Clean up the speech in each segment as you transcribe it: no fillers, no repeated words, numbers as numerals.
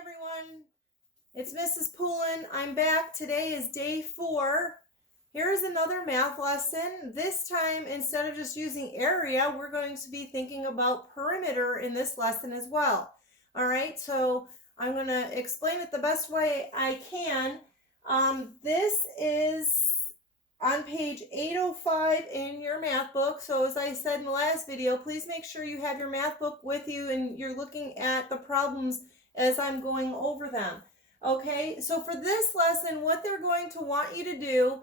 everyone. It's Mrs. Poulin. I'm back. Today is day 4. Here's another math lesson. This time, instead of just using area, we're going to be thinking about perimeter in this lesson as well. All right, so I'm going to explain it the best way I can. This is on page 805 in your math book. So as I said in the last video, please make sure you have your math book with you and you're looking at the problems as I'm going over them. Okay, so for this lesson, what they're going to want you to do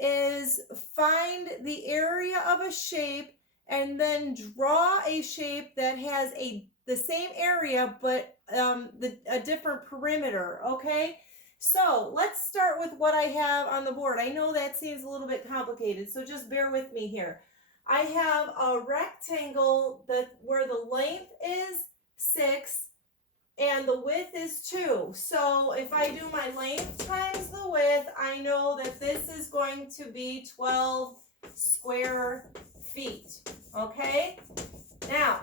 is find the area of a shape and then draw a shape that has the same area but a different perimeter. Okay, so let's start with what I have on the board. I know that seems a little bit complicated, so just bear with me here. I have a rectangle where the length is 6 and the width is 2. So if I do my length times the width, I know that this is going to be 12 square feet. Okay? Now,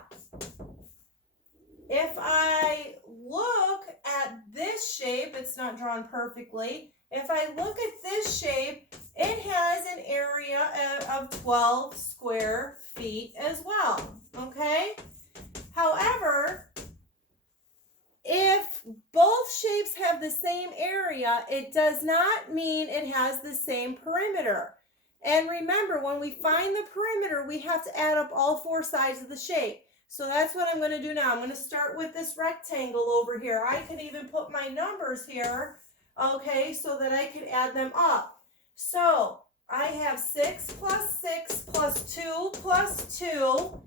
if I look at this shape, it's not drawn perfectly. If I look at this shape, it has an area of 12 square feet as well. Okay? However, if both shapes have the same area, it does not mean it has the same perimeter. And remember, when we find the perimeter, we have to add up all 4 sides of the shape. So that's what I'm going to do now. I'm going to start with this rectangle over here. I could even put my numbers here, okay, so that I could add them up. So I have 6 plus 6 plus 2 plus 2.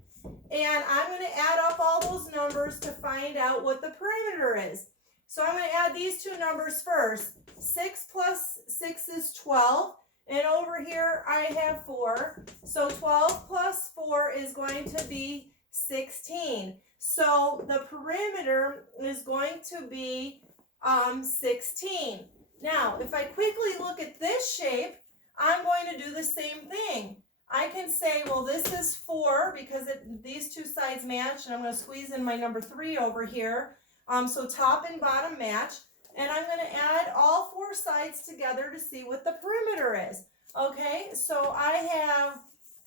And I'm going to add up all those numbers to find out what the perimeter is. So I'm going to add these 2 numbers first. 6 plus 6 is 12. And over here I have 4. So 12 plus 4 is going to be 16. So the perimeter is going to be 16. Now, if I quickly look at this shape, I'm going to do the same thing. I can say, well, this is 4 because these 2 sides match, and I'm going to squeeze in my number 3 over here. So top and bottom match, and I'm going to add all 4 sides together to see what the perimeter is. Okay, so I have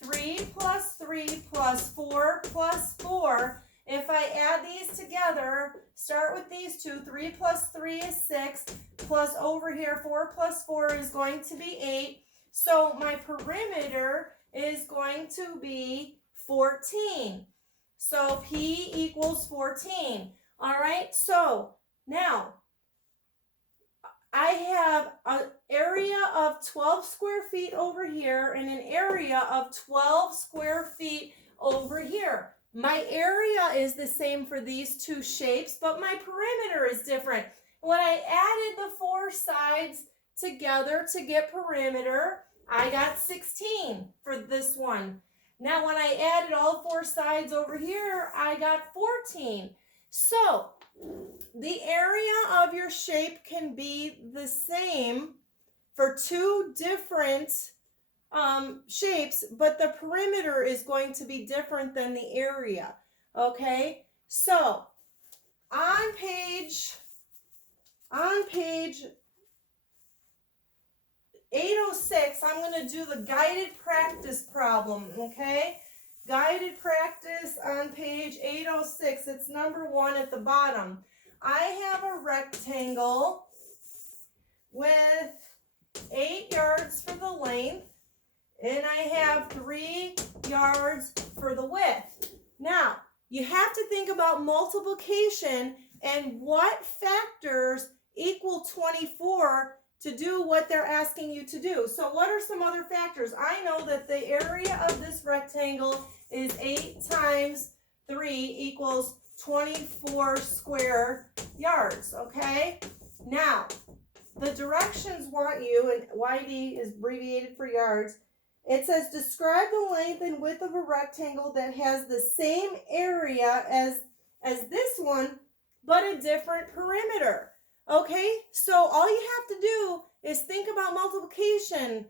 3 plus 3 plus 4 plus 4. If I add these together, start with these 2, 3 plus 3 is 6, plus over here 4 plus 4 is going to be 8. So my perimeter is going to be 14. So P equals 14. All right, so now I have an area of 12 square feet over here and an area of 12 square feet over here. My area is the same for these 2 shapes, but my perimeter is different. When I added the 4 sides together to get perimeter, I got 16 for this one. Now, when I added all 4 sides over here, I got 14. So, the area of your shape can be the same for 2 different shapes, but the perimeter is going to be different than the area. Okay? So, on page 806, I'm going to do the guided practice problem, okay? Guided practice on page 806. It's number 1 at the bottom. I have a rectangle with 8 yards for the length, and I have 3 yards for the width. Now, you have to think about multiplication and what factors equal 24 to do what they're asking you to do. So what are some other factors? I know that the area of this rectangle is 8 times 3 equals 24 square yards, okay? Now, the directions want you, and YD is abbreviated for yards. It says, describe the length and width of a rectangle that has the same area as this one, but a different perimeter. Okay, so all you have to do is think about multiplication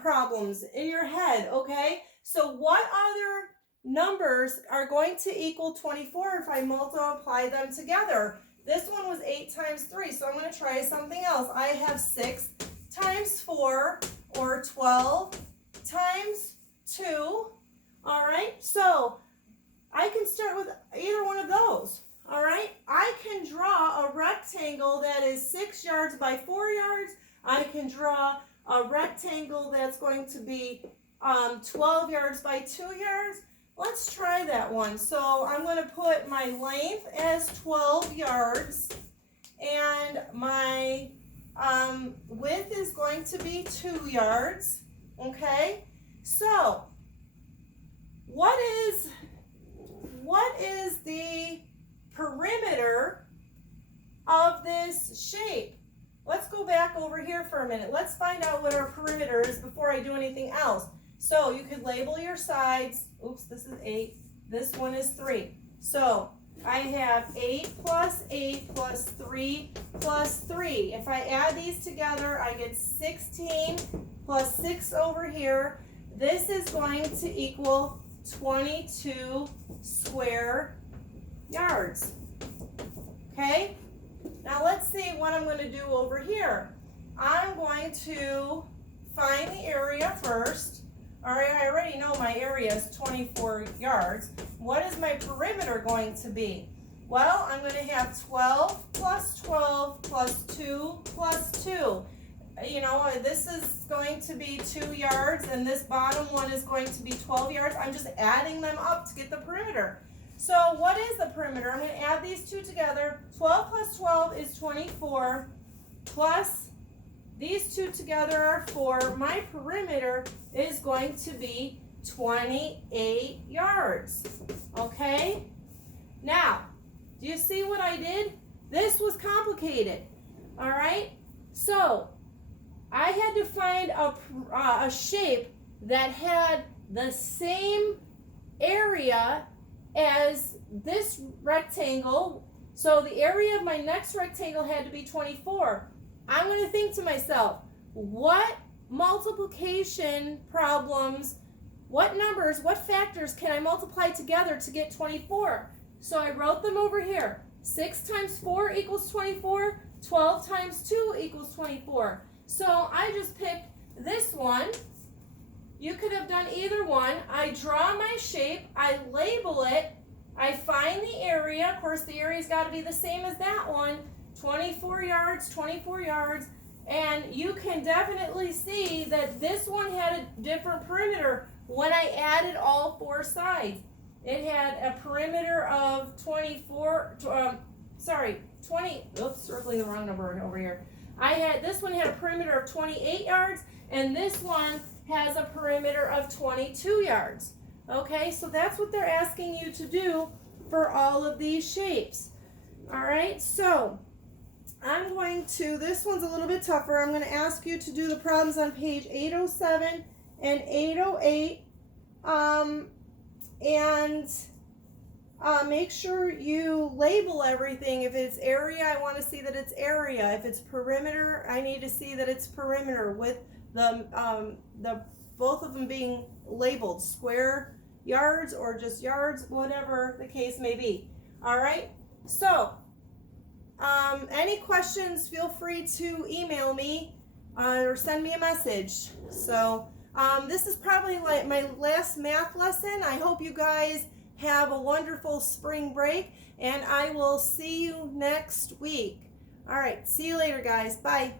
problems in your head, okay? So what other numbers are going to equal 24 if I multiply them together? This one was 8 times 3, so I'm going to try something else. I have 6 times 4, or 12 times 2. All right, so I can start with either one of those. All right, I can draw a rectangle that is 6 yards by 4 yards. I can draw a rectangle that's going to be 12 yards by 2 yards. Let's try that one. So I'm going to put my length as 12 yards, and my width is going to be 2 yards. Okay, so what is the perimeter of this shape? Let's go back over here for a minute. Let's find out what our perimeter is before I do anything else. So you could label your sides. Oops, this is 8. This one is 3. So I have 8 plus 8 plus 3 plus 3. If I add these together, I get 16 plus 6 over here. This is going to equal 22 square yards. Okay? Now let's see what I'm going to do over here. I'm going to find the area first. All right, I already know my area is 24 yards. What is my perimeter going to be? Well, I'm going to have 12 plus 12 plus 2 plus 2. You know, this is going to be 2 yards, and this bottom one is going to be 12 yards. I'm just adding them up to get the perimeter. So what is the perimeter? I'm going to add these two together. 12 plus 12 is 24, plus these two together are 4. My perimeter is going to be 28 yards. Okay? Now, do you see what I did? This was complicated. All right? So I had to find a shape that had the same area as this rectangle. So the area of my next rectangle had to be 24. I'm going to think to myself, what multiplication problems, what numbers, what factors can I multiply together to get 24? So I wrote them over here. 6 times 4 equals 24. 12 times 2 equals 24. So I just picked this one. You could have done either one. I draw my shape, I label it, I find the area. Of course, the area's got to be the same as that one. 24 yards, 24 yards. And you can definitely see that this one had a different perimeter when I added all 4 sides. It had a perimeter of 20, oops, circling the wrong number over here. This one had a perimeter of 28 yards, and this one has a perimeter of 22 yards. Okay, so that's what they're asking you to do for all of these shapes. All right, so I'm going to, this one's a little bit tougher. I'm going to ask you to do the problems on page 807 and 808. Make sure you label everything. If it's area, I want to see that it's area. If it's perimeter, I need to see that it's perimeter with the both of them being labeled square yards or just yards, whatever the case may be. All right. So, any questions? Feel free to email me or send me a message. So, this is probably like my last math lesson. I hope you guys have a wonderful spring break, and I will see you next week. All right, see you later, guys. Bye.